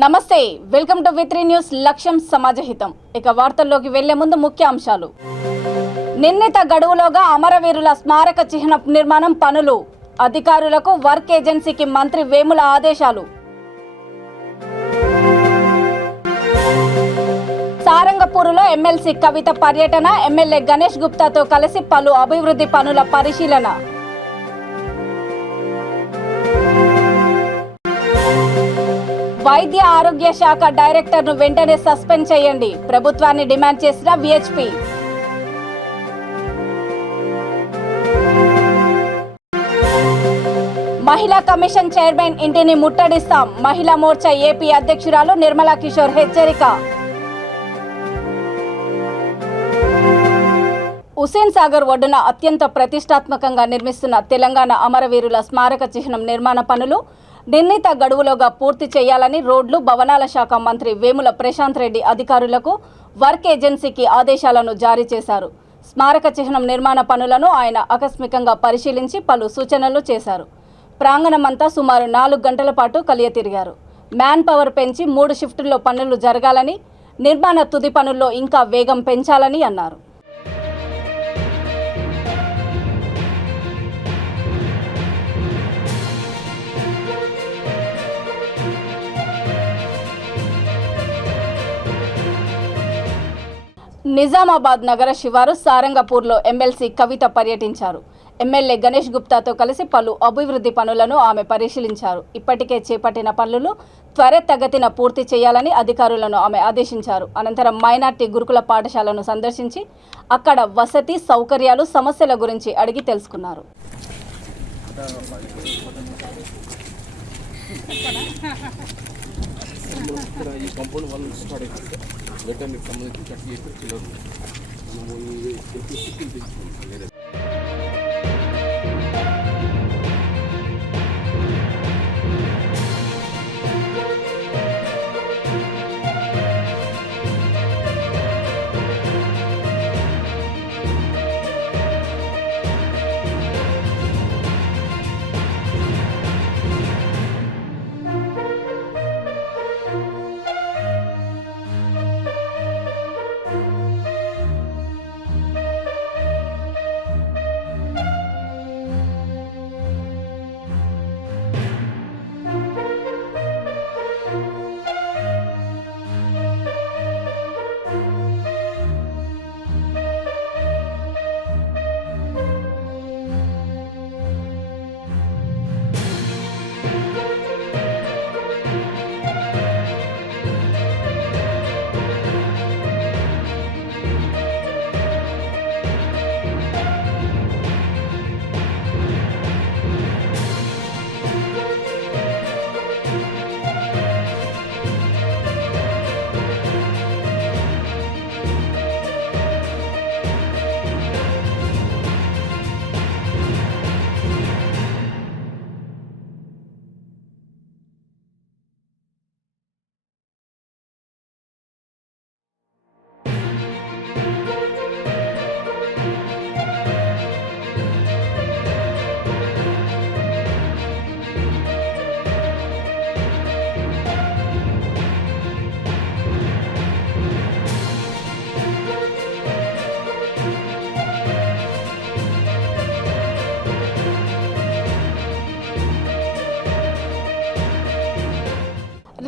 నమస్తే, welcome to వి3 news. లక్ష్యం సమాజహితం. ఇక వార్తల్లోకి వెళ్లే ముందు ముఖ్య అంశాలు. నిర్ణీత గడువులోగా అమరవీరుల స్మారక చిహ్న నిర్మాణం పనులు. అధికారులకు వర్క్ ఏజెన్సీకి మంత్రి వేముల ఆదేశాలు. సారంగపూర్లో ఎమ్మెల్సీ కవిత పర్యటన. ఎమ్మెల్యే గణేష్ గుప్తాతో కలిసి పలు అభివృద్ధి పనుల పరిశీలన. వైద్య ఆరోగ్య శాఖ డైరెక్టర్ను వెంటనే సస్పెండ్ చేయండి, ప్రభుత్వాన్ని డిమాండ్ చేసిన విహెచ్పి. మహిళా కమిషన్ చైర్మన్ ఇంటిని ముట్టడిస్తాం, మహిళా మోర్చా ఏపీ అధ్యక్షురాలు నిర్మలా కిషోర్ హెచ్చరిక. హుస్సేన్ సాగర్ ఒడ్డున అత్యంత ప్రతిష్టాత్మకంగా నిర్మిస్తున్న తెలంగాణ అమరవీరుల స్మారక చిహ్నం నిర్మాణ పనులు నిర్ణీత గడువులోగా పూర్తి చేయాలని రోడ్లు భవనాల శాఖ మంత్రి వేముల ప్రశాంత్ రెడ్డి అధికారులకు వర్క్ ఏజెన్సీకి ఆదేశాలను జారీ చేశారు. స్మారక చిహ్నం నిర్మాణ పనులను ఆయన ఆకస్మికంగా పరిశీలించి పలు సూచనలు చేశారు. ప్రాంగణమంతా సుమారు 4 గంటల పాటు కలియతిరిగారు. మ్యాన్ పవర్ పెంచి 3 షిఫ్టుల్లో పనులు జరగాలని, నిర్మాణ తుది పనుల్లో ఇంకా వేగం పెంచాలని అన్నారు. నిజామాబాద్ నగర శివారు సారంగపూర్లో ఎమ్మెల్సీ కవిత పర్యటించారు. ఎమ్మెల్యే గణేష్ గుప్తాతో కలిసి పలు అభివృద్ధి పనులను ఆమె పరిశీలించారు. ఇప్పటికే చేపట్టిన పనులు త్వరితగతిన పూర్తి చేయాలని అధికారులను ఆమె ఆదేశించారు. అనంతరం మైనార్టీ గురుకుల పాఠశాలను సందర్శించి అక్కడ వసతి సౌకర్యాలు, సమస్యల గురించి అడిగి తెలుసుకున్నారు. ఈ కంపౌండ్ వాళ్ళు స్టార్ట్ అయిపోతే వెటర్నరీకి సంబంధించి కట్ చేసి పిల్లలు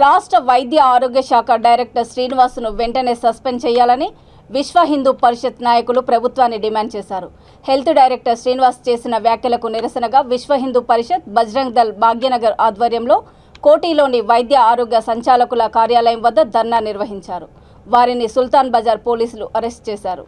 రాష్ట్ర వైద్య ఆరోగ్య శాఖ డైరెక్టర్ శ్రీనివాస్ను వెంటనే సస్పెండ్ చేయాలని విశ్వ హిందూ పరిషత్ నాయకులు ప్రభుత్వాన్ని డిమాండ్ చేశారు. హెల్త్ డైరెక్టర్ శ్రీనివాస్ చేసిన వ్యాఖ్యలకు నిరసనగా విశ్వ హిందూ పరిషత్, బజరంగ్ దళ్ భాగ్యనగర్ ఆధ్వర్యంలో కోటిలోని వైద్య ఆరోగ్య సంచాలకుల కార్యాలయం వద్ద ధర్నా నిర్వహించారు. వారిని సుల్తాన్ బజార్ పోలీసులు అరెస్ట్ చేశారు.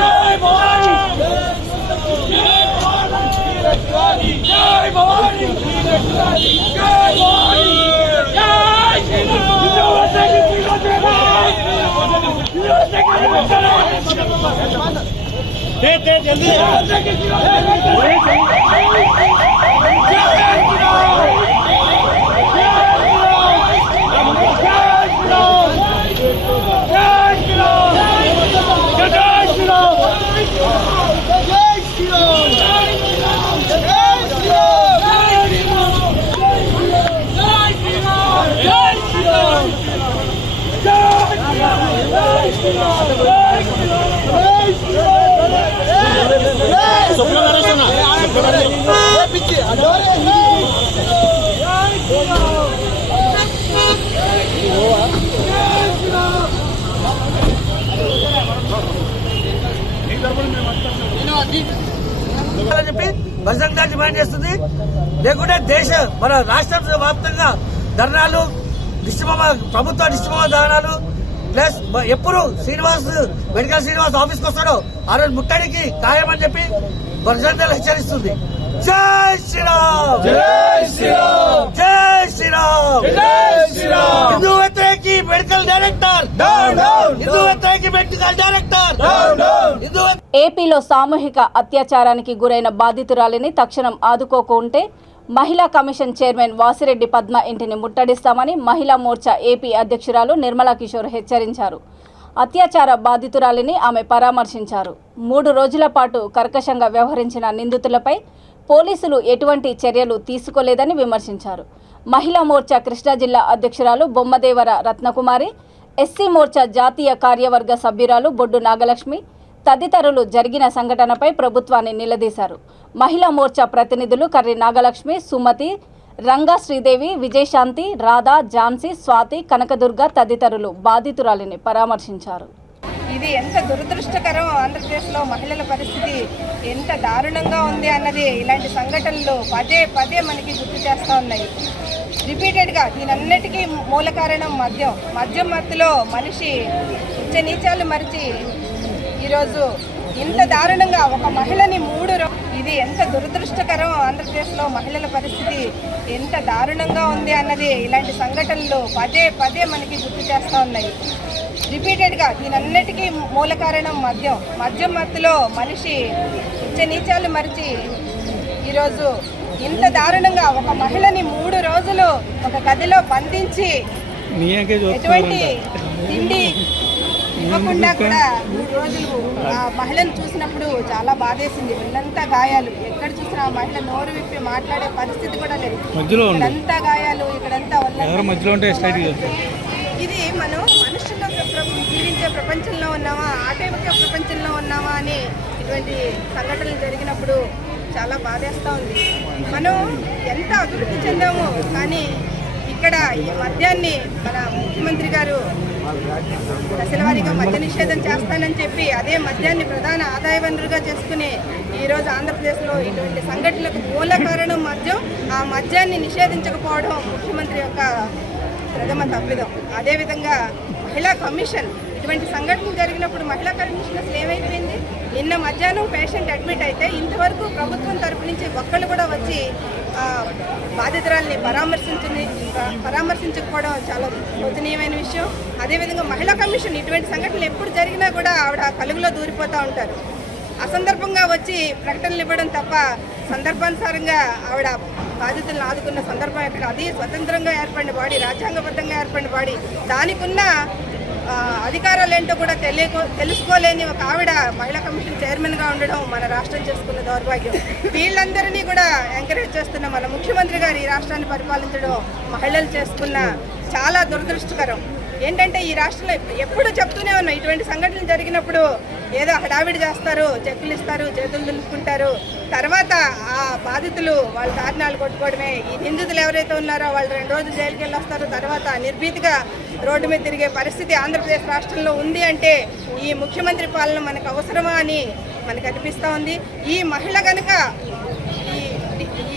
జై చెప్పి బహిరంగంగా డిమాండ్ చేస్తుంది. లేకుంటే మన రాష్ట్ర వ్యాప్తంగా ధర్నాలు, ప్రభుత్వ నిశ్చిమ ధర్నాలు ప్లస్ ఎప్పుడు మెడికల్ శ్రీనివాస్ ఆఫీస్కి వస్తాడో ఆ రోజు ముట్టడికి ఖాయమని చెప్పి బహిరంగంగా హెచ్చరిస్తుంది. జై శ్రీరామ్, జై శ్రీరామ్, జై శ్రీరామ్, జై శ్రీరామ్. హిందూ వ్యతిరేకి మెడికల్ డైరెక్టర్, హిందూ వ్యతిరేకి మెడికల్ డైరెక్టర్. ఏపీలో సామూహిక అత్యాచారానికి గురైన బాధితురాలిని తక్షణం ఆదుకోకుంటే మహిళా కమిషన్ చైర్మన్ వాసిరెడ్డి పద్మ ఇంటిని ముట్టడిస్తామని మహిళా మోర్చా ఏపీ అధ్యక్షురాలు నిర్మలా కిషోర్ హెచ్చరించారు. అత్యాచార బాధితురాలిని ఆమె పరామర్శించారు. 3 రోజుల పాటు కర్కశంగా వ్యవహరించిన నిందితులపై పోలీసులు ఎటువంటి చర్యలు తీసుకోలేదని విమర్శించారు. మహిళా మోర్చా కృష్ణా జిల్లా అధ్యక్షురాలు బొమ్మదేవర రత్నకుమారి, ఎస్సీ మోర్చా జాతీయ కార్యవర్గ సభ్యురాలు బొడ్డు నాగలక్ష్మి తదితరులు జరిగిన సంఘటనపై ప్రభుత్వాన్ని నిలదీశారు. మహిళా మోర్చా ప్రతినిధులు కర్రి నాగలక్ష్మి, సుమతి, రంగా శ్రీదేవి, విజయశాంతి, రాధా, ఝాన్సీ, స్వాతి, కనకదుర్గ తదితరులు బాధితురాలిని పరామర్శించారు. ఇది ఎంత దురదృష్టకరం, ఆంధ్రప్రదేశ్లో మహిళల పరిస్థితి ఎంత దారుణంగా ఉంది అన్నది ఇలాంటి సంఘటనలు పదే పదే మనకి గుర్తు చేస్తూ ఉన్నాయి. రిపీటెడ్గా దీనన్నిటికీ మూల కారణం మద్యం మత్తులో మనిషి నీచాలు మరిచి ఈరోజు ఇంత దారుణంగా ఒక మహిళని ఇది ఎంత దురదృష్టకరం, ఆంధ్రప్రదేశ్లో మహిళల పరిస్థితి ఎంత దారుణంగా ఉంది అన్నది ఇలాంటి సంఘటనలు పదే పదే మనకి గుర్తు చేస్తూ ఉన్నాయి. రిపీటెడ్గా దీనన్నిటికీ మూల కారణం మద్యం మత్తులో మనిషి నీచాలు మరిచి ఈరోజు ఇంత దారుణంగా ఒక మహిళని 3 రోజులు ఒక గదిలో బంధించి ఎటువంటి తిండి ఇవ్వకుండా కూడా 3 రోజులు ఆ మహిళను చూసినప్పుడు చాలా బాధేసింది. ఒళ్ళంతా గాయాలు, ఎక్కడ చూసినా ఆ మహిళ నోరు విప్పి మాట్లాడే పరిస్థితి కూడా లేదు. ఇక్కడంతా గాయాలు, ఇక్కడంతా ఇది మనం మనుషుల్లో జీవించే ప్రపంచంలో ఉన్నామా, ఆటవిక ప్రపంచంలో ఉన్నామా అని ఇటువంటి సంఘటనలు జరిగినప్పుడు చాలా బాధేస్తూ ఉంది. మనం ఎంత అభివృద్ధి చెందామో కానీ ఇక్కడ ఈ మద్యాన్ని మన ముఖ్యమంత్రి గారు దశలవారీగా మద్య నిషేధం చేస్తానని చెప్పి అదే మద్యాన్ని ప్రధాన ఆదాయ వనరుగా చేసుకుని ఈరోజు ఆంధ్రప్రదేశ్లో ఇటువంటి సంఘటనలకు మూల కారణం మద్యం. ఆ మద్యాన్ని నిషేధించకపోవడం ముఖ్యమంత్రి యొక్క ప్రథమ తప్పిదం. అదేవిధంగా మహిళా కమిషన్, ఇటువంటి సంఘటనలు జరిగినప్పుడు మహిళా కమిషన్ అసలు ఏమైపోయింది? నిన్న మధ్యాహ్నం పేషెంట్ అడ్మిట్ అయితే ఇంతవరకు ప్రభుత్వం తరపు నుంచి ఒక్కళ్ళు కూడా వచ్చి బాధితురాల్ని పరామర్శించకపోవడం చాలా శోచనీయమైన విషయం. అదేవిధంగా మహిళా కమిషన్ ఇటువంటి సంఘటనలు ఎప్పుడు జరిగినా కూడా ఆవిడ కలుగులో దూరిపోతూ ఉంటారు. అసందర్భంగా వచ్చి ప్రకటనలు ఇవ్వడం తప్ప సందర్భానుసారంగా ఆవిడ బాధితులను ఆదుకున్న సందర్భం ఎక్కడ? అది స్వతంత్రంగా ఏర్పడిన బాడీ, రాజ్యాంగబద్ధంగా ఏర్పడిన బాడీ, దానికున్న అధికారాలు ఏంటో కూడా తెలుసుకోలేని ఒక ఆవిడ మహిళా కమిషన్ చైర్మన్గా ఉండడం మన రాష్ట్రం చేసుకున్న దౌర్భాగ్యం. వీళ్ళందరినీ కూడా ఎంకరేజ్ చేస్తున్న మన ముఖ్యమంత్రి గారు ఈ రాష్ట్రాన్ని పరిపాలించడం మహిళలు చేసుకున్న చాలా దురదృష్టకరం. ఏంటంటే ఈ రాష్ట్రంలో ఎప్పుడు చెప్తూనే ఉన్నాం, ఇటువంటి సంఘటనలు జరిగినప్పుడు ఏదో హడావిడి చేస్తారు, చెక్కులు ఇస్తారు, చేతులు దులుపుకుంటారు, తర్వాత ఆ బాధితులు వాళ్ళ దారుణాలు కొట్టుకోవడమే. ఈ నిందితులు ఎవరైతే ఉన్నారో వాళ్ళు 2 రోజులు జైలుకి వెళ్ళి వస్తారు, తర్వాత నిర్భీతిగా రోడ్డు మీద తిరిగే పరిస్థితి ఆంధ్రప్రదేశ్ రాష్ట్రంలో ఉంది. అంటే ఈ ముఖ్యమంత్రి పాలన మనకు అవసరమా అని మనకు అనిపిస్తూ ఉంది. ఈ మహిళ కనుక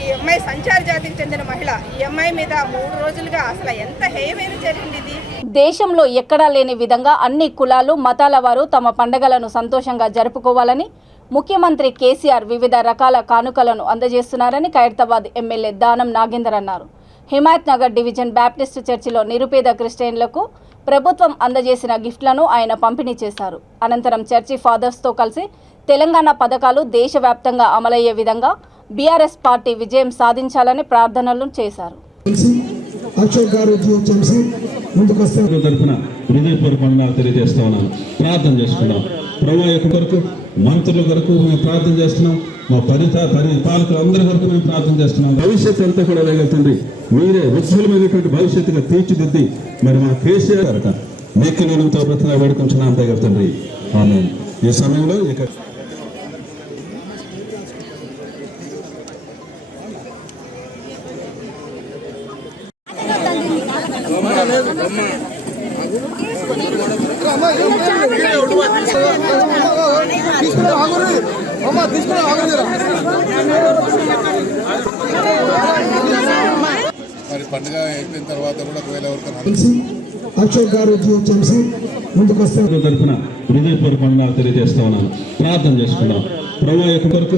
ఈ అమ్మాయి సంచార జాతికి చెందిన మహిళ, ఈ అమ్మాయి మీద 3 రోజులుగా అసలు ఎంత హేయమైన జరిగింది ఇది. దేశంలో ఎక్కడా లేని విధంగా అన్ని కులాలు, మతాల వారు తమ పండుగలను సంతోషంగా జరుపుకోవాలని ముఖ్యమంత్రి కేసీఆర్ వివిధ రకాల కానుకలను అందజేస్తున్నారని ఖైరతాబాద్ ఎమ్మెల్యే దానం నాగేందర్ అన్నారు. హిమాయత్ నగర్ డివిజన్ బ్యాప్టిస్టు చర్చిలో నిరుపేద క్రిస్టియన్లకు ప్రభుత్వం అందజేసిన గిఫ్ట్లను ఆయన పంపిణీ చేశారు. అనంతరం చర్చి ఫాదర్స్తో కలిసి తెలంగాణ పథకాలు దేశవ్యాప్తంగా అమలయ్యే విధంగా బీఆర్ఎస్ పార్టీ విజయం సాధించాలని ప్రార్థనలు చేశారు. తరఫున హృదయపూర్వకంగా తెలియజేస్తా ఉన్నాను. ప్రార్థన చేసుకున్నాం. ప్రభు యొక్క కొరకు, మంత్రుల కొరకు మేము ప్రార్థన చేస్తున్నాం. మా పాలకులు అందరి కొరకు మేము ప్రార్థన చేస్తున్నాం. భవిష్యత్తు అంతా కూడా వేగలుగుతుంది. మీరే ఉజ్వలమైనటువంటి భవిష్యత్తుగా తీర్చిదిద్ది మరి మా కేసీఆర్ గారట మీకు నేనుతో ప్రతిగా వేడుకుంటున్నాను తగలుతండి. ఆమేన్. ఈ సమయంలో ఇక మరి పండుగ అయిపోయిన తర్వాత కూడా ఒకవేళ తరఫున హృదయపూర్వకంగా తెలియజేస్తా ఉన్నాను. ప్రార్థన చేసుకున్నాం. ప్రభు యొక్క కొరకు,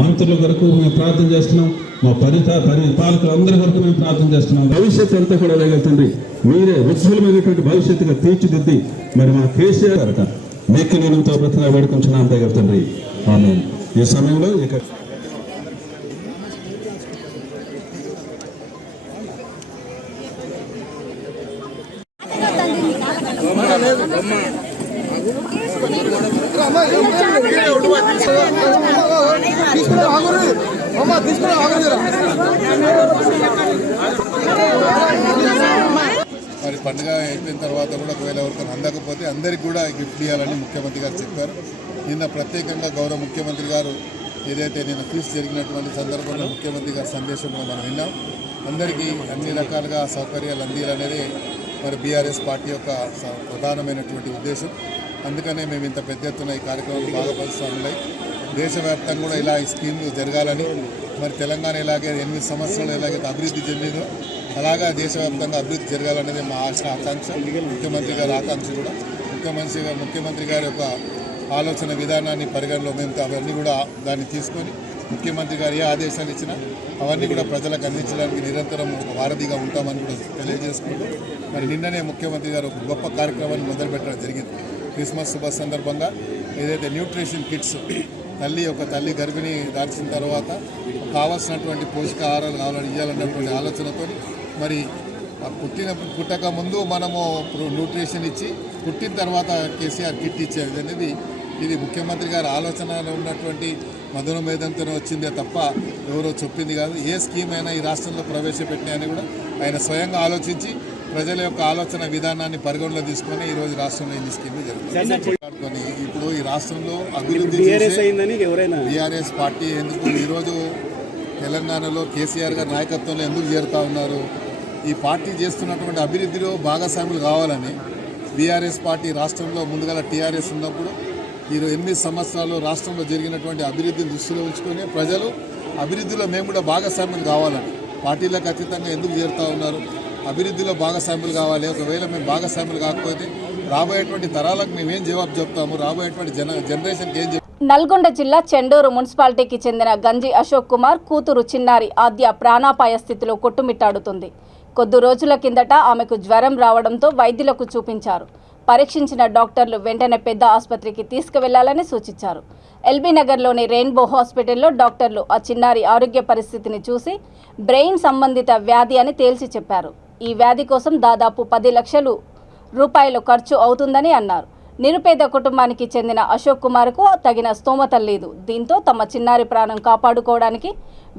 మంత్రుల కొరకు మేము ప్రార్థన చేస్తున్నాం. మా పాలకులు అందరి కొరకు మేము ప్రార్థన చేస్తున్నాం. భవిష్యత్తు అంతా కూడా వేగలుగుతుంది. మీరే ఉజ్వలమైనటువంటి భవిష్యత్తుగా తీర్చిదిద్ది మరి మా కేసీఆర్ గారట మీకు నేనుతో ప్రతిగా వేడుకుంటున్నాను తగలుతండి. ఆమేన్. ఈ సమయంలో ఇక మరి పండుగ అయిపోయిన తర్వాత కూడా ఒకవేళ ఎవరికైనా అందకపోతే అందరికీ కూడా గిఫ్ట్ ఇవ్వాలని ముఖ్యమంత్రి గారు చెప్పారు. నిన్న ప్రత్యేకంగా గౌరవ ముఖ్యమంత్రి గారు ఏదైతే నిన్న ఫీజు జరిగినటువంటి సందర్భంలో ముఖ్యమంత్రి గారి సందేశం కూడా మనం విన్నాం. అందరికీ అన్ని రకాలుగా సౌకర్యాలు అందియాలనేది మరి బీఆర్ఎస్ పార్టీ యొక్క ప్రధానమైనటువంటి ఉద్దేశం. అందుకనే మేము ఇంత పెద్ద ఎత్తున ఈ కార్యక్రమాలు బాగా భాగస్వాములై దేశవ్యాప్తంగా కూడా ఇలా ఈ స్కీమ్లు జరగాలని, మరి తెలంగాణ ఎలాగే 8 సంవత్సరాలు ఎలాగైతే అభివృద్ధి చెందిందో అలాగా దేశవ్యాప్తంగా అభివృద్ధి జరగాలనేది మా ఆకాంక్ష, ముఖ్యమంత్రి గారి ఆకాంక్ష కూడా. ముఖ్యమంత్రి గారి యొక్క ఆలోచన విధానాన్ని పరిగణలో మేము అవన్నీ కూడా దాన్ని తీసుకొని ముఖ్యమంత్రి గారు ఏ ఆదేశాలు ఇచ్చినా అవన్నీ కూడా ప్రజలకు అందించడానికి నిరంతరం ఒక వారధిగా ఉంటామని కూడా తెలియజేసుకుంటూ మరి నిన్ననే ముఖ్యమంత్రి గారు ఒక గొప్ప కార్యక్రమాన్ని మొదలుపెట్టడం జరిగింది. క్రిస్మస్ శుభ సందర్భంగా ఏదైతే న్యూట్రిషన్ కిట్స్ తల్లి గర్భిణి దాల్చిన తర్వాత కావాల్సినటువంటి పోషకాహారాలు కావాలని ఇవ్వాలన్నటువంటి ఆలోచనతో మరి పుట్టక ముందు మనము న్యూట్రిషన్ ఇచ్చి పుట్టిన తర్వాత కేసీఆర్ కిట్ ఇచ్చేది అనేది ఇది ముఖ్యమంత్రి గారి ఆలోచనలో ఉన్నటువంటి మధురమేదంతో వచ్చిందే తప్ప ఎవరో చెప్పింది కాదు. ఏ స్కీమ్ అయినా ఈ రాష్ట్రంలో ప్రవేశపెట్టినాయని కూడా ఆయన స్వయంగా ఆలోచించి ప్రజల యొక్క ఆలోచన విధానాన్ని పరిగణలో తీసుకొని ఈరోజు రాష్ట్రంలో ఎన్ని స్కీమ్లు జరుగుతాయి. ఇప్పుడు ఈ రాష్ట్రంలో అభివృద్ధి బీఆర్ఎస్ పార్టీ ఎందుకు ఈరోజు తెలంగాణలో కేసీఆర్ గారి నాయకత్వంలో ఎందుకు చేరుతా ఉన్నారు? ఈ పార్టీ చేస్తున్నటువంటి అభివృద్ధిలో భాగస్వాములు కావాలని బీఆర్ఎస్ పార్టీ రాష్ట్రంలో ముందుగా టీఆర్ఎస్ ఉన్నప్పుడు 8 సంవత్సరాలు రాష్ట్రంలో జరిగినటువంటి అభివృద్ధిని దృష్టిలో ఉంచుకొని ప్రజలు అభివృద్ధిలో మేము కూడా భాగస్వాములు కావాలని పార్టీలకు అతీతంగా ఎందుకు చేరుతూ ఉన్నారు? అభివృద్ధిలో భాగస్వాములు కావాలి. ఒకవేళ మేము భాగస్వాములు కాకపోతే రాబోయేటువంటి తరాలకు మేమేం జవాబు చెప్తాము? రాబోయేటువంటి జనరేషన్కి ఏం చెప్తాము? నల్గొండ జిల్లా చెండూరు మున్సిపాలిటీకి చెందిన గంజి అశోక్ కుమార్ కూతురు చిన్నారి ఆద్య ప్రాణాపాయ స్థితిలో కొట్టుమిట్టాడుతుంది. కొద్ది రోజుల కిందట ఆమెకు జ్వరం రావడంతో వైద్యులకు చూపించారు. పరీక్షించిన డాక్టర్లు వెంటనే పెద్ద ఆసుపత్రికి తీసుకువెళ్లాలని సూచించారు. ఎల్బీ నగర్లోని రెయిన్బో హాస్పిటల్లో డాక్టర్లు ఆ చిన్నారి ఆరోగ్య పరిస్థితిని చూసి బ్రెయిన్ సంబంధిత వ్యాధి అని తేల్చి చెప్పారు. ఈ వ్యాధి కోసం దాదాపు 10 లక్షల రూపాయలు ఖర్చు అవుతుందని అన్నారు. నిరుపేద కుటుంబానికి చెందిన అశోక్ కుమార్కు తగిన స్తోమత లేదు. దీంతో తమ చిన్నారి ప్రాణం కాపాడుకోవడానికి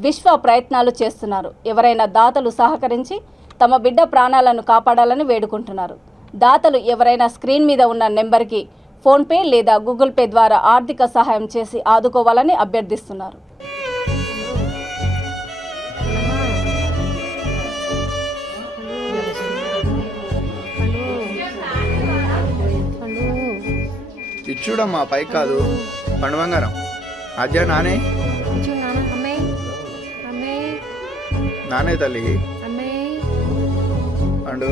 విశ్వ ప్రయత్నాలు చేస్తున్నారు. ఎవరైనా దాతలు సహకరించి తమ బిడ్డ ప్రాణాలను కాపాడాలని వేడుకుంటున్నారు. దాతలు ఎవరైనా స్క్రీన్ మీద ఉన్న నెంబర్కి ఫోన్పే లేదా గూగుల్ పే ద్వారా ఆర్థిక సహాయం చేసి ఆదుకోవాలని అభ్యర్థిస్తున్నారు. ఇచ్చుడమ్మా పై కాదు పండు బంగారం అజ్జా నానే నానే తల్లి పండు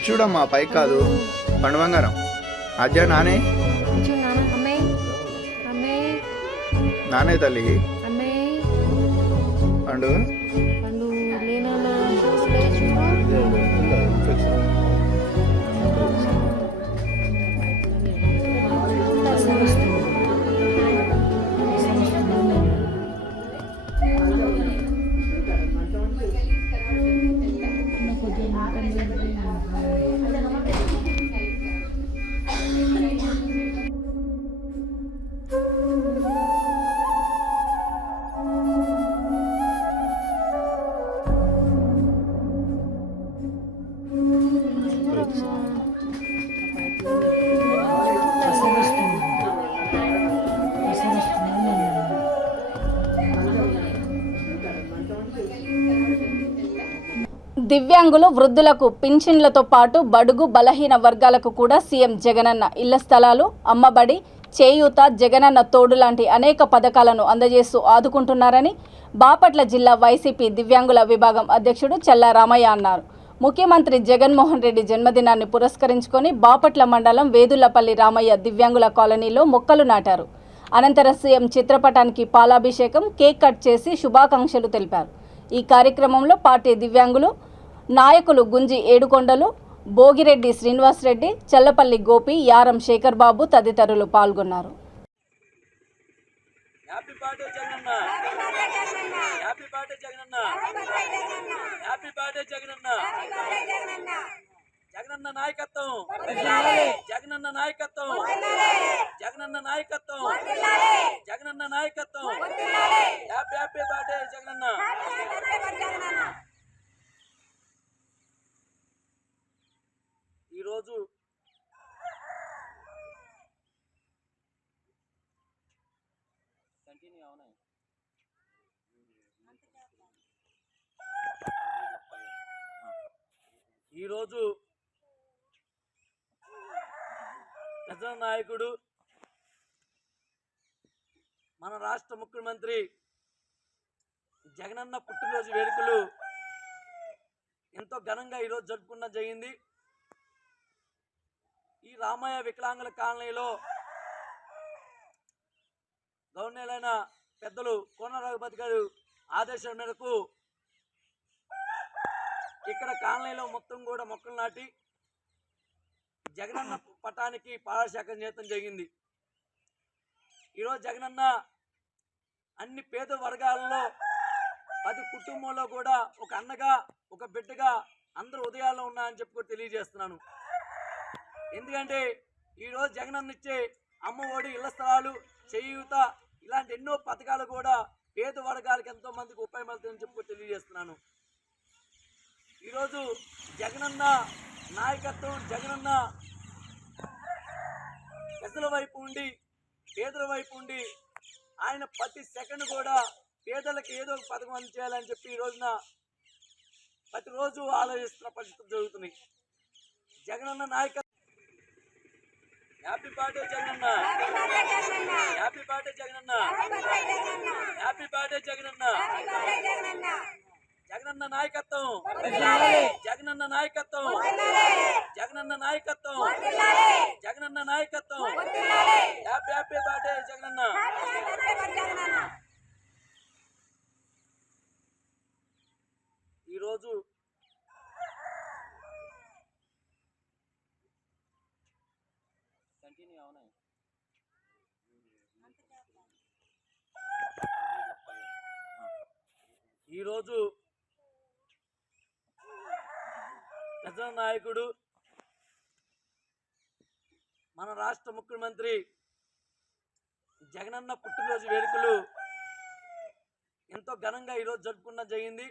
ఇచ్చుడమ్మా పై కాదు పండు బంగారం అజ్జా నానే నానే తల్లి పండు దివ్యాంగులు వృద్ధులకు పింఛన్లతో పాటు బడుగు బలహీన వర్గాలకు కూడా సీఎం జగనన్న ఇళ్ల స్థలాలు, అమ్మబడి, చేయూత, జగనన్న తోడు లాంటి అనేక పథకాలను అందజేస్తూ ఆదుకుంటున్నారని బాపట్ల జిల్లా వైసీపీ దివ్యాంగుల విభాగం అధ్యక్షుడు చల్లా రామయ్య అన్నారు. ముఖ్యమంత్రి జగన్మోహన్ రెడ్డి జన్మదినాన్ని పురస్కరించుకొని బాపట్ల మండలం వేదులపల్లి రామయ్య దివ్యాంగుల కాలనీలో మొక్కలు నాటారు. అనంతరం సీఎం చిత్రపటానికి పాలాభిషేకం, కేక్ కట్ చేసి శుభాకాంక్షలు తెలిపారు. ఈ కార్యక్రమంలో పార్టీ దివ్యాంగులు నాయకులు గుంజి ఏడుకొండలు, భోగిరెడ్డి శ్రీనివాసరెడ్డి, చల్లపల్లి గోపి, యారం శేఖర్ బాబు తదితరులు పాల్గొన్నారు. జగనన్న నాయకత్వం, జగనన్న నాయకత్వం, జగనన్న నాయకత్వం, జగనన్న నాయకత్వం. Happy happy birthday Jagananna. ఈరోజు ఈరోజు ప్రజల నాయకుడు మన రాష్ట్ర ముఖ్యమంత్రి జగనన్న పుట్టినరోజు వేడుకలు ఎంతో ఘనంగా ఈరోజు జరుపుకోవడం జరిగింది. ఈ రామయ్య వికలాంగుల కాలనీలో గవర్నర్లైన పెద్దలు కోన రఘుపతి గారు ఆదేశాల మేరకు ఇక్కడ కాలనీలో మొత్తం కూడా మొక్కలు నాటి జగనన్న పటానికి పాలాభిషేకం చేయడం జరిగింది. ఈరోజు జగనన్న అన్ని పేద వర్గాలలో ప్రతి కుటుంబంలో కూడా ఒక అన్నగా, ఒక బిడ్డగా అందరూ ఉదయాల్లో ఉన్నారని చెప్పి తెలియజేస్తున్నాను. ఎందుకంటే ఈరోజు జగనన్న ఇచ్చే అమ్మఒడి, ఇళ్ల స్థలాలు, చేయూత ఇలాంటి ఎన్నో పథకాలు కూడా పేద వర్గాలకు ఎంతో మందికి ఉపయోగపడుతుందని చెప్పి తెలియజేస్తున్నాను. ఈరోజు జగనన్న నాయకత్వం, జగనన్న ప్రజల వైపు ఉండి, పేదల వైపు ఉండి ఆయన ప్రతి సెకండ్ కూడా పేదలకు ఏదో ఒక పథకం అందించాలని చెప్పి ఈ రోజున ప్రతిరోజు ఆలోచిస్తున్న పరిస్థితులు జరుగుతున్నాయి. జగనన్న నాయకత్వం. Happy birthday Jagananna, happy birthday Jagananna, happy birthday Jagananna. Jagananna నాయకత్వం, జగనన్న నాయకత్వం, జగనన్న నాయకత్వం, జగనన్న నాయకత్వం. Happy happy birthday Jagananna. ఈరోజు ఈరోజు ప్రజల నాయకుడు మన రాష్ట్ర ముఖ్యమంత్రి జగనన్న పుట్టినరోజు వేడుకలు ఎంతో ఘనంగా ఈరోజు జరుపుకోవడం జరిగింది.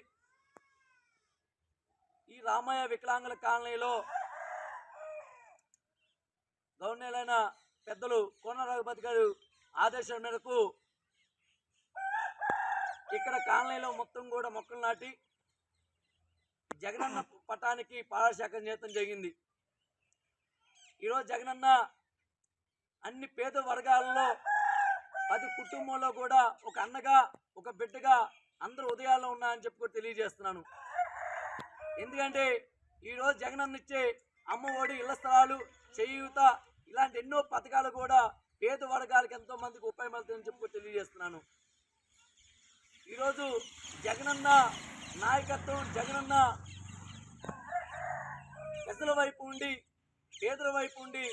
ఈ రామయ్య వికలాంగుల కాలనీలో గవర్నర్లైన పెద్దలు కోన రఘుపతి గారు ఆదేశాల మేరకు ఇక్కడ కాలనీలో మొత్తం కూడా మొక్కలు నాటి జగనన్న పటానికి పాలాభిషేకం చేయడం జరిగింది. ఈరోజు జగనన్న అన్ని పేద వర్గాలలో ప్రతి కుటుంబంలో కూడా ఒక అన్నగా, ఒక బిడ్డగా అందరూ ఉదయాల్లో ఉన్నారని చెప్పి తెలియజేస్తున్నాను. ఎందుకంటే ఈరోజు జగనన్న ఇచ్చే అమ్మఒడి, ఇళ్ల స్థలాలు, చేయూత ఇలాంటి ఎన్నో పథకాలు కూడా పేద వర్గాలకు ఎంతో మందికి ఉపయోగపడుతుందని చెప్పి తెలియజేస్తున్నాను. ఈరోజు జగనన్న నాయకత్వం, జగనన్న ప్రజల వైపు ఉండి, పేదల వైపు ఉండి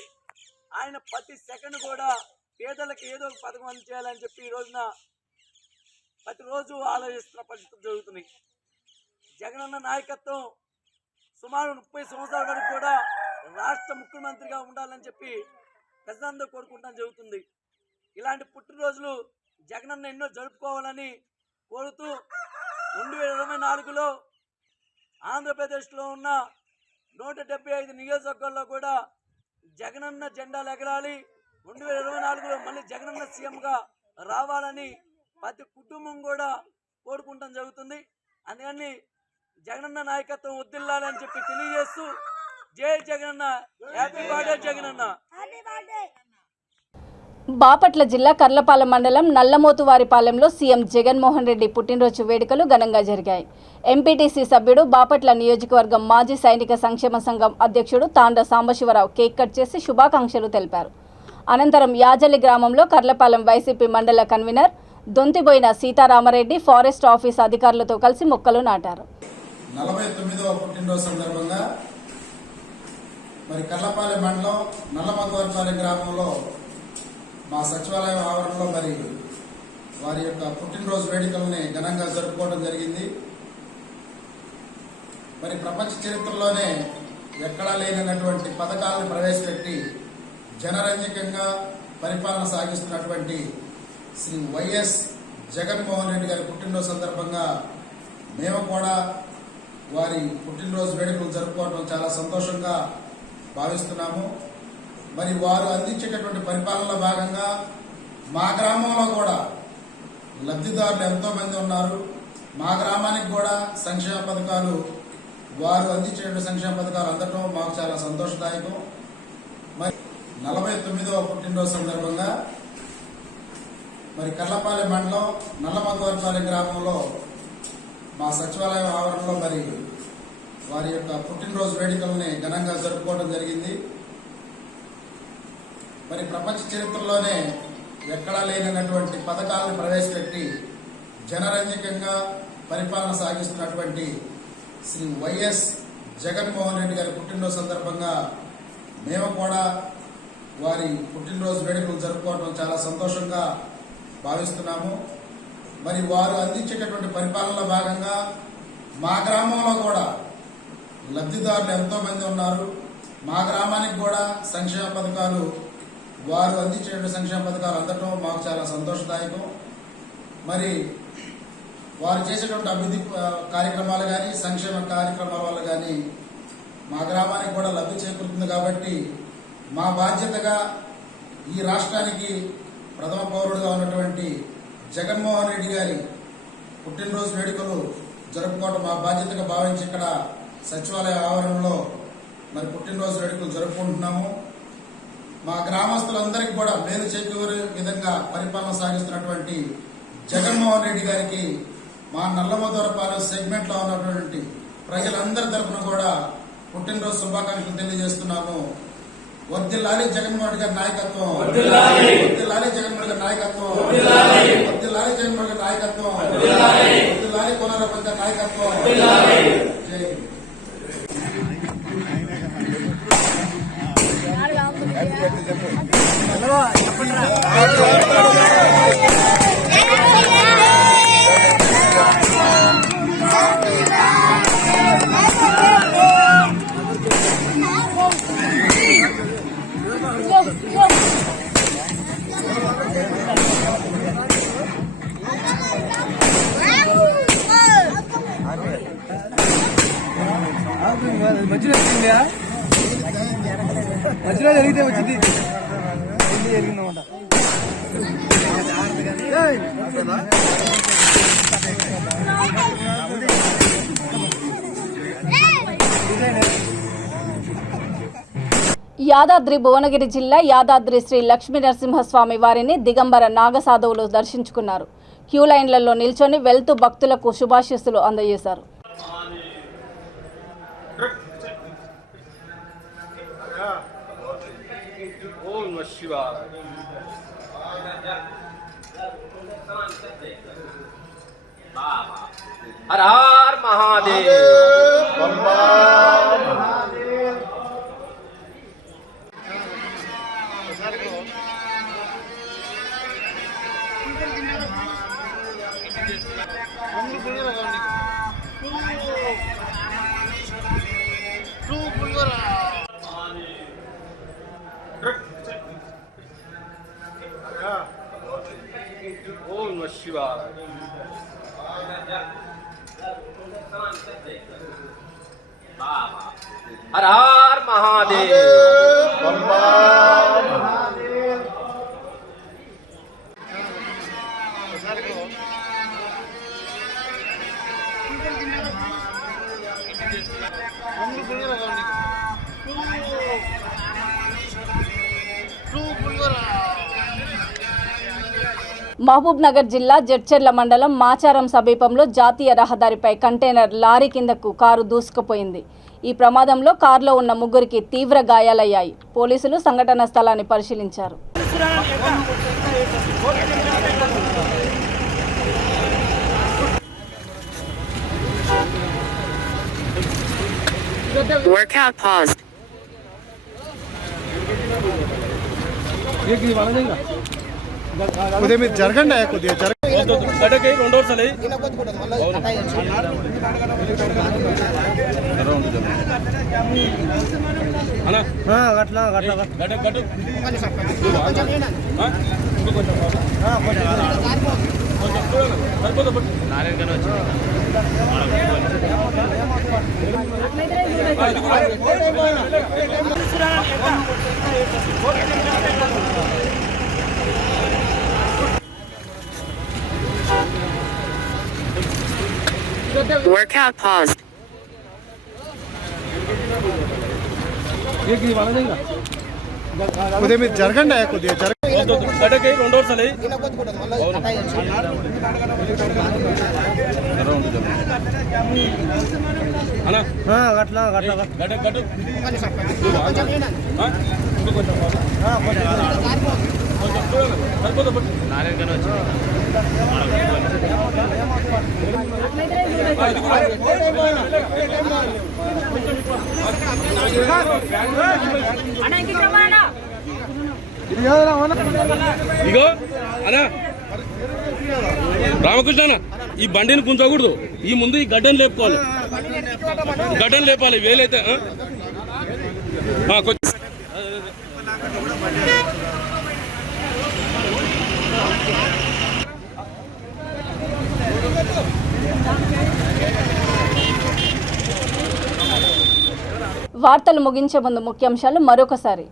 ఆయన ప్రతి సెకండ్ కూడా పేదలకు ఏదో ఒక పథకం అందించాలని చెప్పి ఈ రోజున ప్రతిరోజు ఆలోచిస్తున్న పరిస్థితులు జరుగుతున్నాయి. జగనన్న నాయకత్వం సుమారు 30 సంవత్సరాల వరకు కూడా రాష్ట్ర ముఖ్యమంత్రిగా ఉండాలని చెప్పి ప్రజలందరూ కోరుకుంటాం జరుగుతుంది. ఇలాంటి పుట్టినరోజులు జగనన్న ఎన్నో జరుపుకోవాలని కోరుతూ 2024లో ఆంధ్రప్రదేశ్లో ఉన్న 175 నియోజకవర్గాల్లో కూడా జగనన్న జెండాలు ఎగరాలి. 2024లో మళ్ళీ జగనన్న సీఎంగా రావాలని ప్రతి కుటుంబం కూడా కోరుకుంటాం జరుగుతుంది. అందుకని జగనన్న నాయకత్వం వర్ధిల్లాలని చెప్పి తెలియజేస్తూ జై జగనన్న, హ్యాపీ బర్త్డే జగనన్న. బాపట్ల జిల్లా కర్లపాలెం మండలం నల్లమోతువారిపాలెంలో సీఎం జగన్మోహన్ రెడ్డి పుట్టినరోజు వేడుకలు ఘనంగా జరిగాయి. ఎంపీటీసీ సభ్యుడు, బాపట్ల నియోజకవర్గం మాజీ సైనిక సంక్షేమ సంఘం అధ్యక్షుడు తాండ్ర సాంబశివరావు కేక్ కట్ చేసి శుభాకాంక్షలు తెలిపారు. అనంతరం యాజల్లి గ్రామంలో కర్లపాలెం వైసీపీ మండల కన్వీనర్ దొంతిబోయిన సీతారామరెడ్డి ఫారెస్ట్ ఆఫీస్ అధికారులతో కలిసి మొక్కలు నాటారు. 49వ పుట్టినరోజు సందర్భంగా మరి కర్లపాలెం మండలం నల్లమోతువారిపాలెం గ్రామంలో మా సచివాలయం ఆవరణలో మరి వారి యొక్క పుట్టినరోజు వేడుకల్ని ఘనంగా జరుపుకోవడం జరిగింది. మరి ప్రపంచ చరిత్రలోనే ఎక్కడా లేనటువంటి పథకాలను ప్రవేశపెట్టి జనరంజకంగా పరిపాలన సాగిస్తున్నటువంటి శ్రీ వైఎస్ జగన్మోహన్ రెడ్డి గారి పుట్టినరోజు సందర్భంగా మేము కూడా వారి పుట్టినరోజు వేడుకలు జరుపుకోవడం చాలా సంతోషంగా భావిస్తున్నాము. మరి వారు అందించేటటువంటి పరిపాలనలో భాగంగా మా గ్రామంలో కూడా లబ్ధిదారులు ఎంతో మంది ఉన్నారు. మా గ్రామానికి కూడా సంక్షేమ పథకాలు, వారు అందించేటువంటి సంక్షేమ పథకాలు అందటం మాకు చాలా సంతోషదాయకం. మరి 49వ పుట్టినరోజు సందర్భంగా మరి కర్లపాలెం మండలం నల్లమోతువారిపాలెం గ్రామంలో మా సచివాలయం ఆవరణలో మరి వారి యొక్క పుట్టినరోజు వేడుకల్ని ఘనంగా జరుపుకోవడం జరిగింది. మరి ప్రపంచ చరిత్రలోనే ఎక్కడా లేనటువంటి పథకాలను ప్రవేశపెట్టి జనరంజకంగా పరిపాలన సాగిస్తున్నటువంటి శ్రీ వైఎస్ జగన్మోహన్ రెడ్డి గారి పుట్టినరోజు సందర్భంగా మేము కూడా వారి పుట్టినరోజు వేడుకలు జరుపుకోవడం చాలా సంతోషంగా భావిస్తున్నాము. మరి వారు అందించేటటువంటి పరిపాలనలో భాగంగా మా గ్రామంలో కూడా లబ్ధిదారులు ఎంతో మంది ఉన్నారు. మా గ్రామానికి కూడా సంక్షేమ పథకాలు, వారు అందించేటువంటి సంక్షేమ పథకాలు అందటం మాకు చాలా సంతోషదాయకం. మరి వారు చేసేటువంటి అభివృద్ధి కార్యక్రమాలు కానీ, సంక్షేమ కార్యక్రమాల వల్ల కానీ మా గ్రామానికి కూడా లబ్ధి చేకూరుతుంది. కాబట్టి మా బాధ్యతగా ఈ రాష్ట్రానికి ప్రథమ పౌరుడుగా ఉన్నటువంటి జగన్మోహన్ రెడ్డి గారి పుట్టినరోజు వేడుకలు జరుపుకోవడం మా బాధ్యతగా భావించి ఇక్కడ సచివాలయ ఆవరణలో మరి పుట్టినరోజు వేడుకలు జరుపుకుంటున్నాము. మా గ్రామస్తులందరికీ కూడా మేలు చేకూరే విధంగా పరిపాలన సాగిస్తున్నటువంటి జగన్మోహన్ రెడ్డి గారికి మా నల్లమోతువారిపాలెం సెగ్మెంట్ లో ఉన్నటువంటి ప్రజలందరి తరఫున కూడా పుట్టినరోజు శుభాకాంక్షలు తెలియజేస్తున్నాము. వర్ధిల్లాలి జగన్మోహన్ రెడ్డి గారి నాయకత్వం, వర్ధిల్లాలి జగన్మోహన్ గారి నాయకత్వం, వర్ధిల్లాలి జగన్మోహన్ గారి నాయకత్వం, వర్ధిల్లాలి కోనరావు గారి నాయకత్వం. జై హింద్. మధ్యలో జరిగితే వచ్చింది జరిగిందన్నమాట. యాదాద్రి భువనగిరి జిల్లా యాదాద్రి శ్రీ లక్ష్మీ నరసింహస్వామి వారిని దిగంబర నాగసాధువులు దర్శించుకున్నారు. క్యూ లైన్లలో నిల్చొని వెళ్తూ భక్తులకు శుభాశీస్సులు అందజేశారు. हर हर महादेव। ओम नमः शिवाय। हर हर महादेव। మహబూబ్ నగర్ జిల్లా జడ్చర్ల మండలం మాచారం సమీపంలో జాతీయ రహదారిపై కంటైనర్ లారీ కిందకు కారు దూసుకుపోయింది. ఈ ప్రమాదంలో కారులో ఉన్న ముగ్గురికి తీవ్ర గాయాలయ్యాయి. పోలీసులు సంఘటనా స్థలాన్ని పరిశీలించారు. Workout paused. కొద్దిగా మీరు జరగండి కొద్దిగా గడ్డకి 2 వరుసలు అట్లా గడ్డ Workout paused. కొద్దిగా మీరు జరగండి కొద్దిగా గడ్డకి 2 వరుసలు అట్లా గడ్డ ఇగో అనా రామకృష్ణ ఈ బండిని గుంజకూడదు. ఈ ముందు ఈ గడ్డను లేపుకోవాలి. గడ్డను లేపాలి. వేలైతే వార్తలు ముగించే ముందు ముఖ్యాంశాలు మరొకసారి.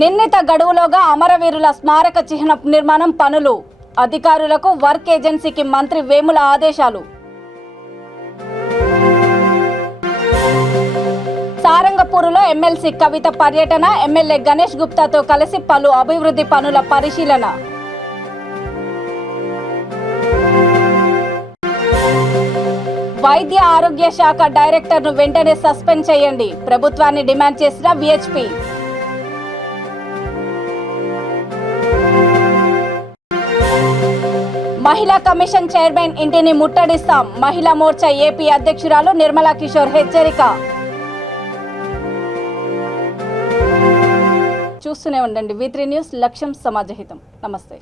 నిర్ణీత గడువులోగా అమరవీరుల స్మారక చిహ్నం నిర్మాణం పనులు. అధికారులకు వర్క్ ఏజెన్సీకి మంత్రి వేముల ఆదేశాలు. సారంగపూర్లో ఎమ్మెల్సీ కవిత పర్యటన. ఎమ్మెల్యే గణేష్ గుప్తాతో కలిసి పలు అభివృద్ధి పనుల పరిశీలన. వైద్య ఆరోగ్య శాఖ డైరెక్టర్ను వెంటనే సస్పెండ్ చేయండి. ప్రభుత్వాన్ని డిమాండ్ చేసిన విహెచ్పి. మహిళా కమిషన్ చైర్మన్ ఇంటిని ముట్టడిస్తాం. మహిళా మోర్చా ఏపీ అధ్యక్షురాలు నిర్మలా కిషోర్ హెచ్చరిక. చూస్తూనే ఉండండి V3 న్యూస్. లక్ష్యం సమాజహితం. నమస్తే.